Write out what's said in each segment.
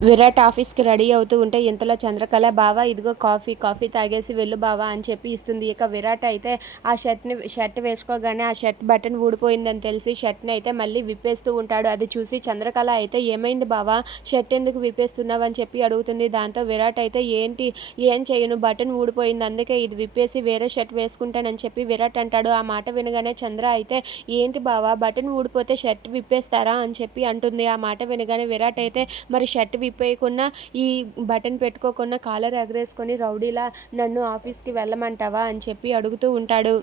విరాట్ ఆఫీస్కి రెడీ అవుతూ ఉంటే ఇంతలో చంద్రకళ బావా ఇదిగో కాఫీ కాఫీ తాగేసి వెళ్ళు బావా అని చెప్పి ఇస్తుంది. ఇక విరాట్ అయితే ఆ షర్ట్ని షర్ట్ వేసుకోగానే ఆ షర్ట్ బటన్ ఊడిపోయిందని తెలిసి షర్ట్ని అయితే మళ్ళీ విప్పేస్తూ ఉంటాడు. అది చూసి చంద్రకళ అయితే ఏమైంది బావా? షర్ట్ ఎందుకు విప్పేస్తున్నావు? అని చెప్పి అడుగుతుంది. దాంతో విరాట్ అయితే ఏంటి? ఏం చేయను? బటన్ ఊడిపోయింది. అందుకే ఇది విప్పేసి వేరే షర్ట్ వేసుకుంటానని చెప్పి విరాట్ అంటాడు. ఆ మాట వినగానే చంద్ర అయితే ఏంటి బావా? బటన్ ఊడిపోతే షర్ట్ విప్పేస్తారా? అని చెప్పి అంటుంది. ఆ మాట వినగానే విరాట్ అయితే మరి షర్ట్ విప్పేయకుండా ఈ బటన్ పెట్టుకోకుండా కాలర్ ఎగరేసుకొని రౌడీలా నన్ను ఆఫీస్కి వెళ్ళమంటావా అని చెప్పి అడుగుతూ ఉంటాడు.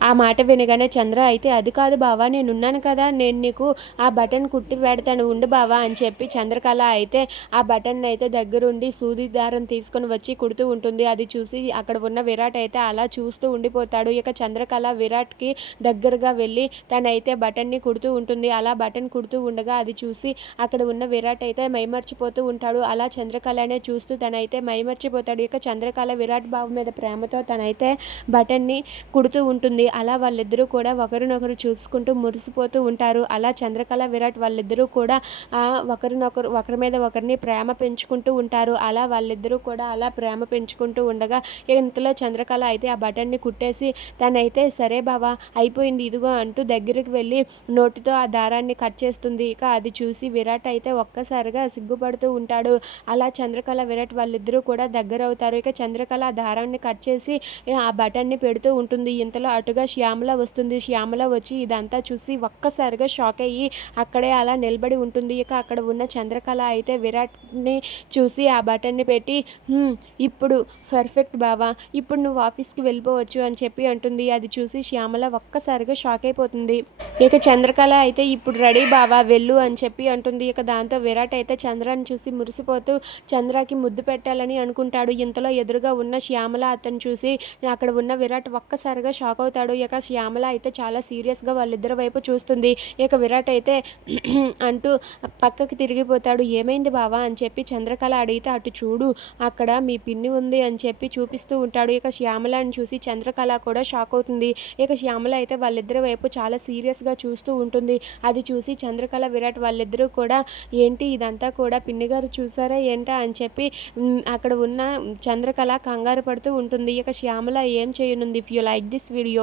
ఆ మాట వినగానే చంద్ర అయితే అది కాదు బావా నేనున్నాను కదా నేను నీకు ఆ బటన్ కుట్టి పెడతాను ఉండు బావా అని చెప్పి చంద్రకళ అయితే ఆ బటన్ అయితే దగ్గరుండి సూది దారం తీసుకొని వచ్చి కుడుతూ ఉంటుంది. అది చూసి అక్కడ ఉన్న విరాట్ అయితే అలా చూస్తూ ఉండిపోతాడు. ఇక చంద్రకళ విరాట్కి దగ్గరగా వెళ్ళి తనైతే బటన్ని కుడుతూ ఉంటుంది. అలా బటన్ కుడుతూ ఉండగా అది చూసి అక్కడ ఉన్న విరాట్ అయితే మైమర్చిపోతూ ఉంటాడు. అలా చంద్రకళనే చూస్తూ తనైతే మైమర్చిపోతాడు. ఇక చంద్రకళ విరాట్ బాబు మీద ప్రేమతో తనైతే బటన్ని కుడుతూ ఉంటుంది. అలా వాళ్ళిద్దరూ కూడా ఒకరినొకరు చూసుకుంటూ మురిసిపోతూ ఉంటారు. అలా చంద్రకళ విరాట్ వాళ్ళిద్దరూ కూడా ఒకరినొకరు ఒకరి మీద ఒకరిని ప్రేమ పెంచుకుంటూ ఉంటారు. అలా వాళ్ళిద్దరూ కూడా అలా ప్రేమ పెంచుకుంటూ ఉండగా ఇంతలో చంద్రకళ అయితే ఆ బటన్ని కుట్టేసి తనైతే సరే బావా అయిపోయింది ఇదిగో అంటూ దగ్గరికి వెళ్ళి నోటితో ఆ దారాన్ని కట్ చేస్తుంది. ఇక అది చూసి విరాట్ అయితే ఒక్కసారిగా సిగ్గుపడుతూ ఉంటాడు. అలా చంద్రకళ విరాట్ వాళ్ళిద్దరూ కూడా దగ్గర అవుతారు ఇక చంద్రకళ ఆ దారాన్ని కట్ చేసి ఆ బటన్ని పెడుతూ ఉంటుంది. ఇంతలో అటు ఎదురుగా శ్యామల వస్తుంది. శ్యామల వచ్చి ఇదంతా చూసి ఒక్కసారిగా షాక్ అయ్యి అక్కడే అలా నిలబడి ఉంటుంది. ఇక అక్కడ ఉన్న చంద్రకళ అయితే విరాట్ని చూసి ఆ బటన్ని పెట్టి ఇప్పుడు పర్ఫెక్ట్ బావా. ఇప్పుడు నువ్వు ఆఫీస్కి వెళ్ళిపోవచ్చు అని చెప్పి అంటుంది. అది చూసి శ్యామల ఒక్కసారిగా షాక్ అయిపోతుంది. ఇక చంద్రకళ అయితే ఇప్పుడు రెడీ బావా వెళ్ళు అని చెప్పి అంటుంది. ఇక దాంతో విరాట్ అయితే చంద్రాన్ని చూసి మురిసిపోతూ చంద్రకి ముద్దు పెట్టాలని అనుకుంటాడు. ఇంతలో ఎదురుగా ఉన్న శ్యామల అతను చూసి అక్కడ ఉన్న విరాట్ ఒక్కసారిగా షాక్ అవుతాడు. ఉంటాడు ఇక శ్యామల అయితే చాలా సీరియస్గా వాళ్ళిద్దరి వైపు చూస్తుంది. ఇక విరాట్ అయితే అంటూ పక్కకి తిరిగిపోతాడు. ఏమైంది బావా అని చెప్పి చంద్రకళ అడిగితే అటు చూడు అక్కడ మీ పిన్ని ఉంది అని చెప్పి చూపిస్తూ ఉంటాడు. ఇక శ్యామలని చూసి చంద్రకళ కూడా షాక్ అవుతుంది. ఇక శ్యామల అయితే వాళ్ళిద్దరి వైపు చాలా సీరియస్గా చూస్తూ ఉంటుంది. అది చూసి చంద్రకళ విరాట్ వాళ్ళిద్దరూ కూడా ఏంటి ఇదంతా కూడా పిన్ని గారు చూసారా? ఏంటా? అని చెప్పి అక్కడ ఉన్న చంద్రకళ కంగారు పడుతూ ఉంటుంది. ఇక శ్యామల ఏం చేయనుంది? If you like this video